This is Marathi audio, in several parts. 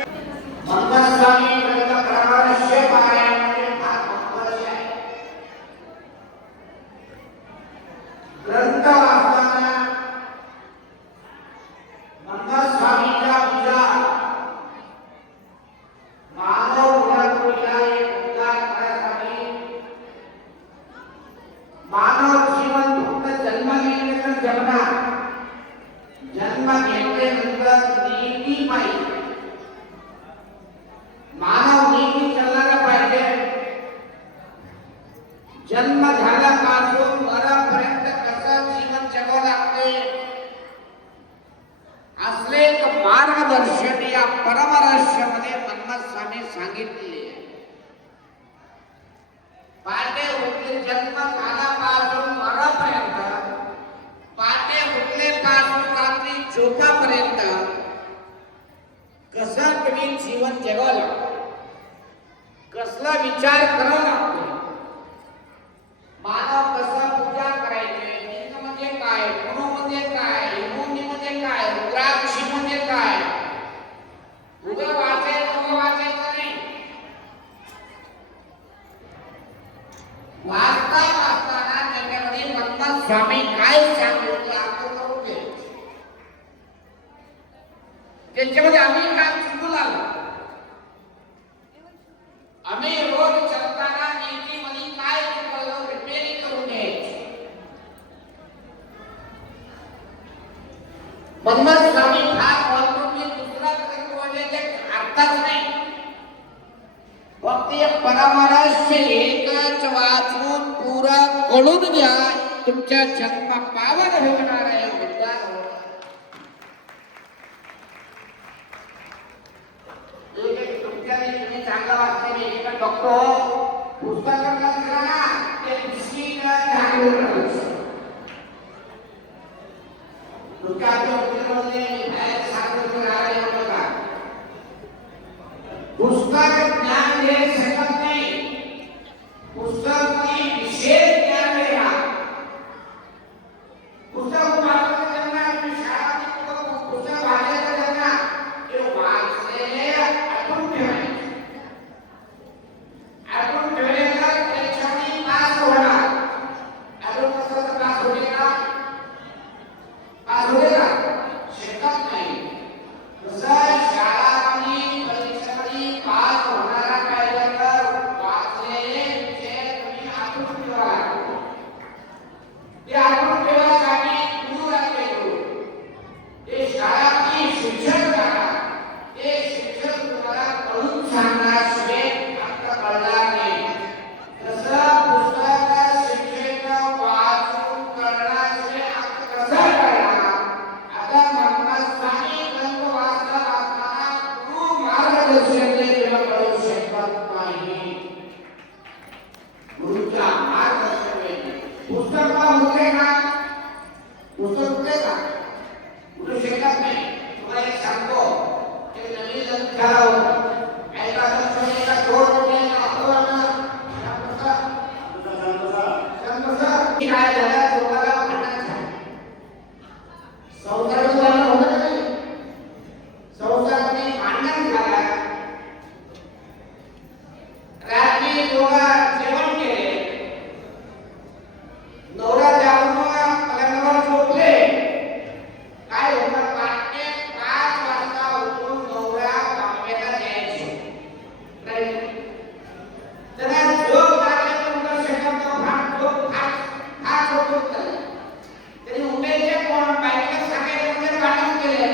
मंगलस्वामी ग्रंथ परामर्श पारायण म्हणजे फार महत्त्वाचे आहे. ग्रंथ वाचताना मंगलस्वामींचा विचार मानव कुलाला एक उद्धार करण्यासाठी मानव जीवन फक्त जन्म घेतल्यानंतर जगणार, जन्म घेतल्यानंतर नीती पाहिजे, मानव नीती चालला पाहिजे. जन्म झाल्यापासून मरेपर्यंत कसं जीवन जगावं लागते असले एक मार्गदर्शन या परमरहस्यामध्ये मंगलस्वामी सांगितले. पाटे उठले जन्म झाल्यापासून मरेपर्यंत, पाटे उठलेपासून रात्री झोपेपर्यंत कसं तुम्ही जीवन जगावं लागतं, कसला विचार करावा लागतो, मानव कसा पूजा करायचे, चिन्ह म्हणजे काय, गुरु म्हणजे काय, हिमोनी म्हणजे काय, रुद्राक्षी म्हणजे काय, उभं वाचायचं नाही. वाचताना त्याच्यामध्ये मंगलस्वामी काय सांगितलं आपण करून घे. त्याच्यामध्ये आम्ही काय चुकून आलो, आम्ही रोज चलताना नीतीमध्ये काय चुकलो रिपेअरिंग करून घ्यायची. मंगलस्वामी फार बोलतो की दुसरा ग्रंथ अर्थच नाही, फक्त परमरहस्य एकच वाचून पुरा कळून घ्या, तुमच्या जन्म पावन होणार आहे, उद्धार होणार. तुम्ही चांगला वाचते एका डॉक्टर पुस्तकाला दिला ना ते दुसरीला झाडून लोकांच्या उपयोगामध्ये बाहेर सांगतो राहिले बघा. पुस्तक ज्ञान दे शकत नाही, पुस्तक की विशेष ज्ञान द्या. पुस्तक वाचायचं त्यांना शाळा पुस्तक वाचायचं त्यांना ते वाचलेले आठवून ठेवायचे, आठवून ठेवलेलं त्याच्याने पास होणार. आठवून कसं पास होईल का, पास होईल का, शकत नाही. जसं शाळांनी परीक्षांनी पास होणारा पाहिजे तर वाचलेले विषय तुम्ही आठवून ठेवा. ते आठवून ठेवण्यासाठी गुरु लागते, ते शाळांनी शिक्षण करा, ते शिक्षण तुम्हाला कळून सांगणार शिवाय आता कळणार नाही. तसं पुस्तक शिक्षण वाचून कळणार शिवाय आता कसं कळणार. आता मंगलस्वामी ग्रंथ वाचताना गुरु मार्गदर्शन कळू शकत नाही, गुरुच्या मार्गदर्शन. पुस्तक होते का, पुस्तक होते का, उठू शकत नाही. तुम्हाला एक सांगतो, एक नवीन लग्न झालं होतं, एका लग्नाचा दोन मुलींना आठवलं काय झालं, दोघाला भांडण झालं. संसाराचं भांडण होतं नाही, संसारामध्ये भांडण झालं. रात्री दोघं जेवण केले, नवरा जाऊन पलंगावर झोपले. काय होतं, पहाटे 5 वाजता उठून नवरा कामाला जायचे. त्याला झोप लागली तर उठू शकत नव्हता, झोप फार झोप झाली. त्याने उठायचे, कोण बायकोला सांगायला म्हणजे भांडण केले.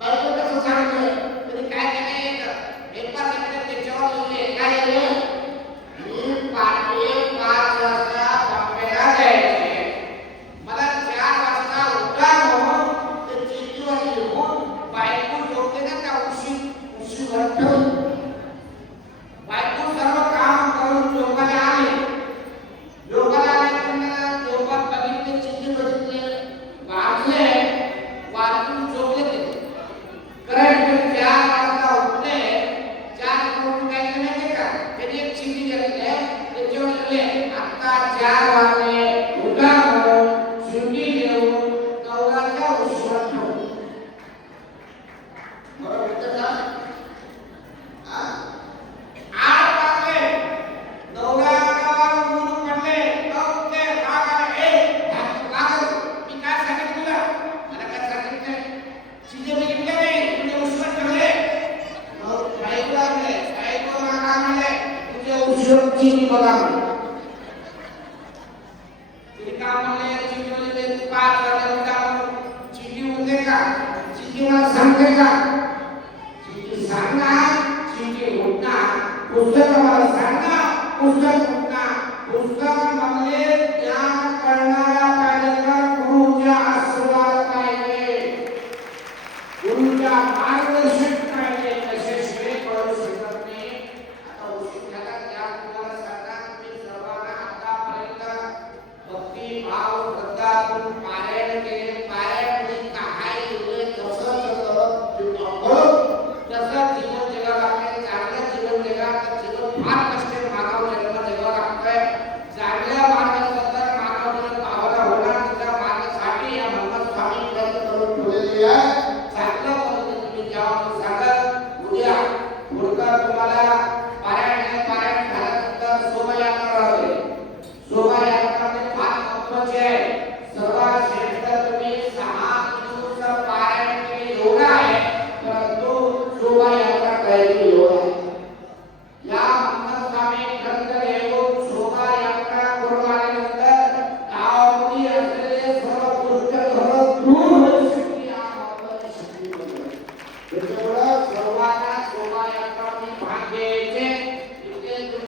बायको कसं सांगतोय, त्याने काय केलं, पेपर घेतले, त्याच्यावर लिहिले काय लिहिले, मी पहाटे 5 वाजता कामाला जायचे, मला 4 वाजता उठा म्हणून ते चिठ्ठीवर लिहून बायको झोपते ना त्या उशीवर ठेवून. बायको सर्व काम करून झोपायला आली. झोपायला आल्यानंतर झोपात बघितले, चिठ्ठी बघितले, वाचले, वाचून झोपले. ते करेक्ट 4 वाजता उठले. 4 करून काय केलं माहिती का, त्यांनी एक चिठ्ठी घेतली, त्याच्यावर लिहिले आता 4 वाजले, उठा म्हणून सुट्टी देऊन नवराच्या उशीवर ठेवून. बरोबर होतं का? पुस्तक मला सांगा पुस्तक कुठला पुस्तक म्हणजे ज्ञान करणारा पाहिजे तर गुरुच्या आशीर्वाद पाहिजे गुरुच्या मार्गदर्शन पाहिजे कशाशिवाय कळू शकत नाही आता उशीर झाला त्या तुम्हाला सांगा तुम्ही सर्वांना आतापर्यंत भक्ती भाव श्रद्धातून पारायण केले पारायण काय एवढे कसं जसं जीवन जगायला लागले चांगलं जीवन जगायला तर जीवन फार कष्ट मागावं जगावं लागतंय चांगल्या मार्गाचा मागावं भावाला होणार त्या मार्गासाठी या भगवंत स्वामी प्रयत्न करून ठेवलेले आहे चांगलं पद्धतीने तुम्ही जेव्हा सांगा उद्या पुढचा तुम्हाला पारायण झाल्यानंतर शोभायात्रा राहते शोभायात्रा फार महत्त्वाची आहे सर्वात श्रेष्ठ तुम्ही 6 दिवस पारायण केले एवढा आहे परंतु शोभायात्रा करायची एवढा आहे या भगवंत स्वामी ग्रंथ घेऊन शोभायात्रा करून आल्यानंतर गावामध्ये असलेले सर्व दुष्ट घरं दूर होऊ शकते या महत्त्वाची शक्ती बनते त्याच्यामुळे सर्वांना शोभायात्रा भाग घ्यायचे